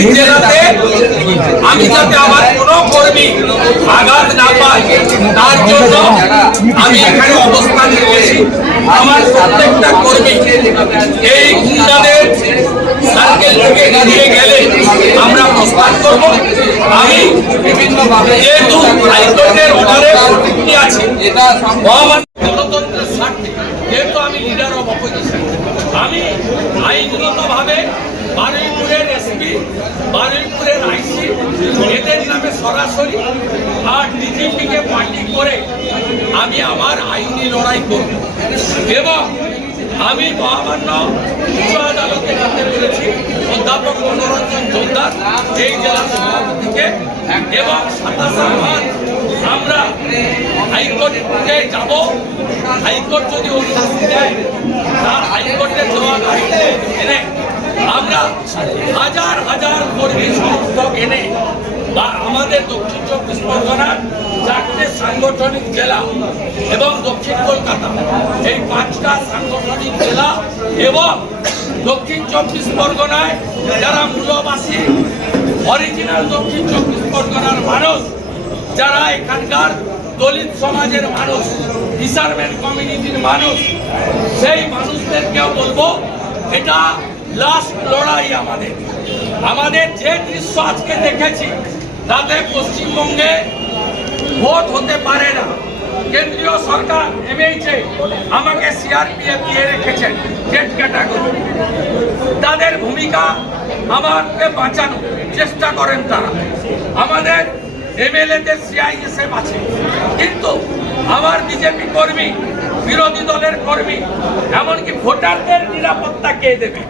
এই জেলাতে আমি যাতে আমার কোনো কর্মী আঘাত না পায় তার জন্য আমি এখানে অবস্থান নিয়েছি। আমার প্রত্যেকটা কর্মী এই গুন্ডাদের সার্কেল থেকে এড়িয়ে গেলে আমরা প্রস্তাব করব। আমি বিভিন্নভাবে যেহেতু হাইকোর্টের অর্ডারে আছে গণতন্ত্রের স্বার্থে, যেহেতু আমি লিডার অফ অপোজিশন, আমি আইনগতভাবে বারুইপুরের এসপি, বারুইপুরের আইসি এদের নামে সরাসরি আর ডিজিপিকে পার্টি করে আমি আমার আইনি লড়াই করব এবং আমি মহামান্য উচ্চ আদালতে যেতে পেরেছি অধ্যাপক মনোরঞ্জন জোলদার এই জেলার সভাপতিকে এবং 27 মার্চ আমরা হাইকোর্টে যাব। হাইকোর্ট যদি অনুমতি দেয় তার হাইকোর্টের দেওয়া দায়িত্ব এনে আমরা হাজার হাজার কর্মী সমর্থক এনে বা আমাদের দক্ষিণ 24 পরগনার 4টে সাংগঠনিক জেলা এবং দক্ষিণ কলকাতা এই 5টা সাংগঠনিক জেলা এবং দক্ষিণ 24 পরগনায় যারা মূলবাসী অরিজিনাল দক্ষিণ 24 পরগনার মানুষ, যারা এখানকার দলিত সমাজের মানুষ, ফিশারম্যান কমিউনিটির মানুষ, সেই মানুষদেরকেও বলবো এটা লাস্ট লড়াই। আমাদের যে দৃশ্য আজকে দেখেছি তাতে পশ্চিমবঙ্গে ভোট হতে পারে না। কেন্দ্রীয় সরকার নেমেছে, আমাকে সিআরপিএফ দিয়ে রেখেছেন জেড ক্যাটাগরি। তাদের ভূমিকা আমাকে বাঁচানোর চেষ্টা করেন তারা। আমাদের এমএলএদের সিআইএসএফ আছে, কিন্তু আমার বিজেপি কর্মী, বিরোধী দলের কর্মী, এমনকি ভোটারদের নিরাপত্তা কে দেবে?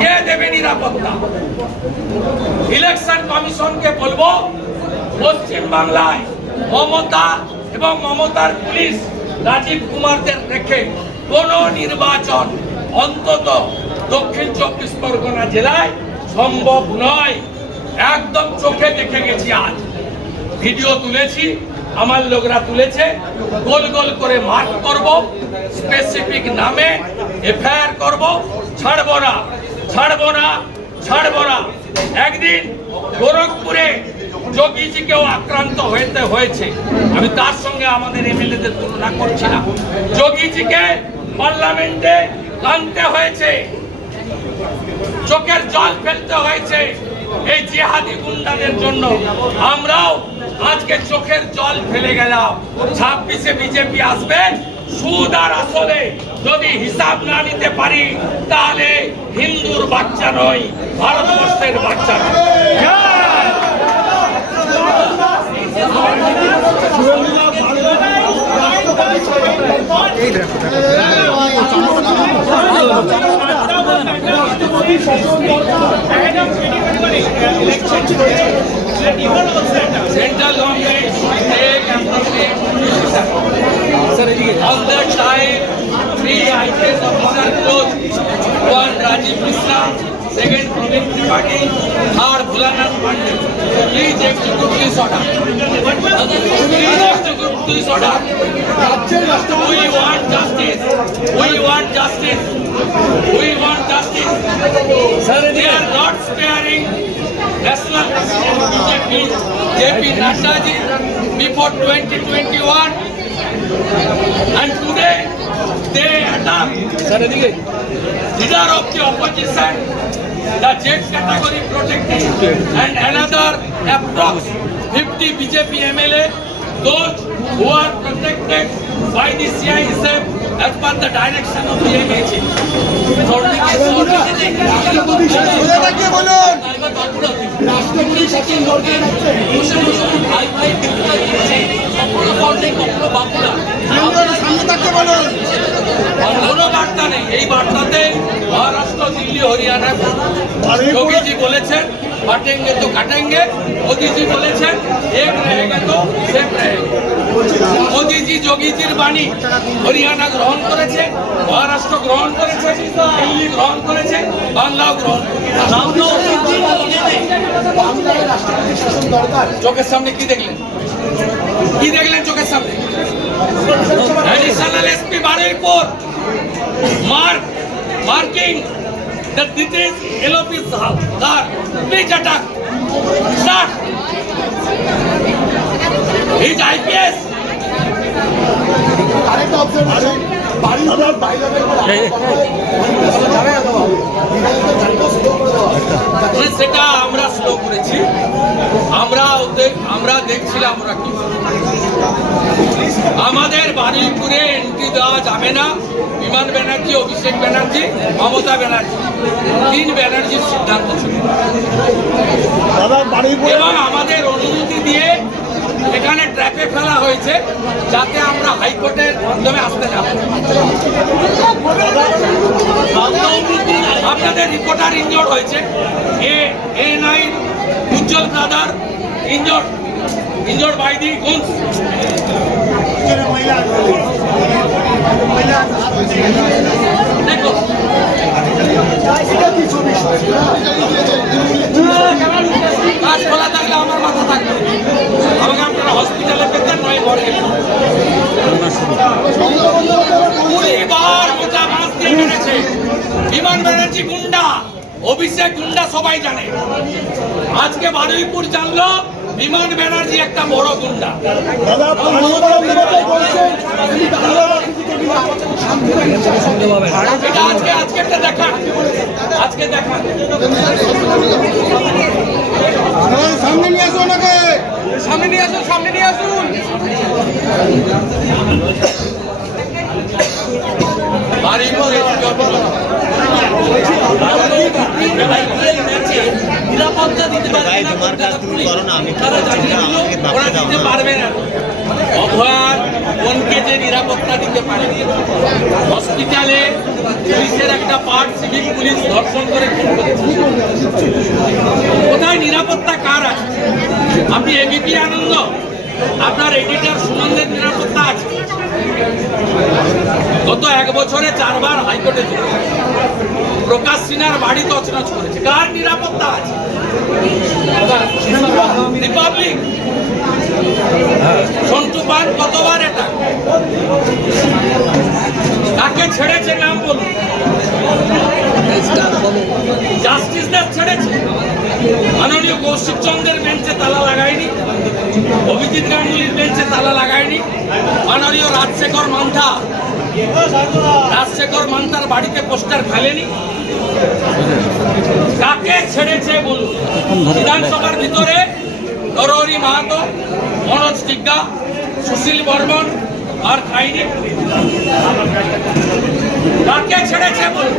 কে দেবে নিরাপত্তা? ইলেকশন কমিশনকে বলবো পশ্চিম বাংলায় মমতা এবং মমতার পুলিশ রাজীব কুমারদের রেখে কোন নির্বাচন অন্তত দক্ষিণ 24 পরগনা জেলায় সম্ভব নয়। একদম চোখে দেখে গেছি, আজ ভিডিও তুলেছি, আমার লোকরা তুলেছে। গোল গোল করে মার্ক করব, স্পেসিফিক নামে এফআইআর করব। ছাড়বো না, ছাড়বো না, ছাড়বো না। একদিন গোরখপুরে যোগীজিকেও আক্রান্ত হয়েছে, আমি তার সঙ্গে আমাদের এমএলএদের তুলনা করছি না। যোগীজিকে পার্লামেন্টে আনতে হয়েছে, চোখের জল ফেলতে হয়েছে এই জিহাদি গুন্ডাদের জন্য। আমরাও আজকে চোখের জল ফেলে গেলাম। 26-এ বিজেপি আসবে, সুদ আর আসলে যদি হিসাব না নিতে পারি তাহলে হিন্দুর বাচ্চা নয়, ভারতবর্ষের বাচ্চা নয়। Central government should take appropriate decisions. On that time, 3 IPS officers closed. 1 Rajiv Mishra, 2nd Praveen Tripathi, 3rd Bholanath Pandey. Please execute this order. Please execute this order. We want justice. We want justice. We want justice. They are not sparing National President JP Nadda ji before 2021, and today they attack leader of the opposition, the Z category protected, and another approx 50 BJP MLA, those who are protected by the CISF as per the direction of the MHA. কোনো বার্তা নেই এই বার্তাতে। মহারাষ্ট্র, দিল্লি, হরিয়ানা যোগী জি বলেছেন কাটেঙ্গে তো কাটেঙ্গে, মোদি জি বলেছেন এক রহেগা তো safe রহেগা। Modi জি যোগীজির বাণী হরিয়ানা গ্রহণ করেছে, মহারাষ্ট্র গ্রহণ করেছে, দিল্লি গ্রহণ করেছে, বাংলাও গ্রহণ করেছে। চোখের সামনে কি দেখলেন? কি দেখলেন চোখের সামনে? Additional SP Baruipur marking that this is LOP's car. Please attack. Start. He is IPS. আরেকটা অবজারভেশন বাড়ির বাইরে সেটা আমরা স্লো করেছি। আমরা দেখছিলাম ওরা কি আমাদের বারুইপুরে এন্ট্রি দেওয়া যাবে না। বিমান ব্যানার্জি, অভিষেক ব্যানার্জি, মমতা ব্যানার্জি, 3 ব্যানার্জির সিদ্ধান্ত ছিল এবং আমাদের অনুমতি দিয়ে এখানে ট্র্যাপে ফেলা হয়েছে যাতে আমরা হাইকোর্টের মাধ্যমে আসতে যাব। আপনাদের রিপোর্টার ইনজোর্ড হয়েছে, A9 Ujjwal brother injured by the guns. দেখো কাজ খোলা থাকলে আমার মাথা থাকবে, আমাকে আপনারা হসপিটালে পেতেন নয় মর্গে। এবার মোটা মাছ দিয়ে মেরেছে বিমান ব্যানার্জি গুন্ডা, অভিষেক গুন্ডা, সবাই জানে। আজকে বারুইপুর জানলো বিমান ব্যানার্জি একটা বড় গুন্ডা। আজকে দেখান, আজকে দেখান। সামনে নিয়ে আসুন, ওনাকে সামনে নিয়ে আসুন, সামনে নিয়ে আসুন। নিরাপত্তা দিতে পারবে না। অভয়ার বোনকে যে নিরাপত্তা দিতে পারে, হসপিটালে পুলিশের একটা পার্ট সিভিক পুলিশ ধর্ষণ করে খুন করেছে। কোথায় নিরাপত্তা কার আছে? আপনি এবিপি আনন্দ, আপনার এডিটর সুনন্দের নিরাপত্তা আছে? গত 1 বছরে 4 বার হাইকোর্টে প্রকাশ সিনহার বাড়ি তছনছ করেছে। কার নিরাপত্তা আছে? রিপাবলিক, সন্টু পান কতবার এটা? কাকে ছেড়েছে নাম বলুন? জাস্টিস দাস ছেড়েছে। মাননীয় কৌশিক চন্দ্রের বেঞ্চে তালা লাগায়নি, অভিজিৎ গাঙ্গুলির বেঞ্চে তালা লাগায়নি, মাননীয় রাজশেখর মান্থার বাড়িতে পোস্টার ফেলেনি। কাকে ছেড়েছে বলুন? বিধানসভার ভিতরে নরহরি মাহাতো, মনোজ টিগ্গা, সুশীল বর্মন আর খাইনি। কাকে ছেড়েছে বলুন?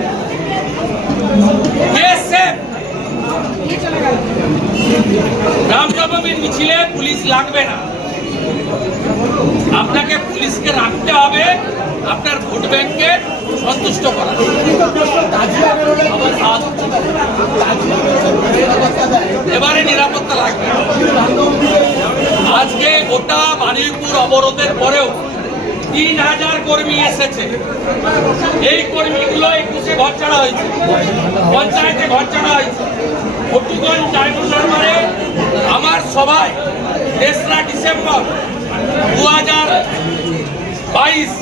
রামনবমীর মিছিলে পুলিশ লাগবে না, আপনাকে পুলিশকে রাখতে হবে আপনার ভোট ব্যাংককে সন্তুষ্ট করা। এবারে নিরাপত্তা লাগবে। আজকে গোটা বারুইপুর অবরোধের পরেও 3000 কর্মী এসেছে। এই কর্মীগুলো 21-এ ঘর ছাড়া হয়েছে, পঞ্চায়েতে ঘর ছাড়া হয়েছে। ফটুগঞ্জ ডায়মন্ড হারবারে আমার সভায় 3রা ডিসেম্বর 2022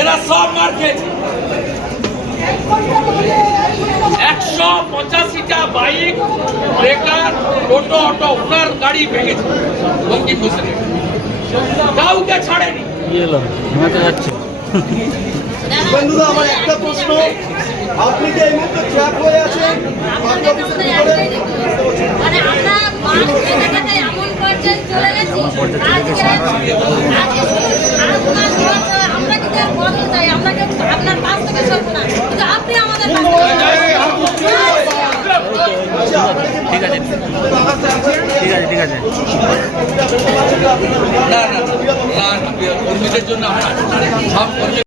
এরা সব মার খেয়েছে। 185টা বাইক, ব্রেকার, টোটো, অটো, ওনার গাড়ি ভেঙেছে। বঙ্কিম ঘোষের কাউকে ছাড়েনি। বন্ধুরা, আমার একটা প্রশ্ন, আপনি যে এই মুহূর্তে ট্র্যাপ হয়ে আছেন, মানে আমরা মাঠ থেকে এমন পর্যায়ে চলে গেছি, আজকে আমরা কিন্তু বদল চাই, আমরা আপনার পাশ থেকে সরব না, কিন্তু আপনি আমাদের ঠিক আছে, ঠিক আছে। না, কর্মীদের জন্য আমরা সব কর্মী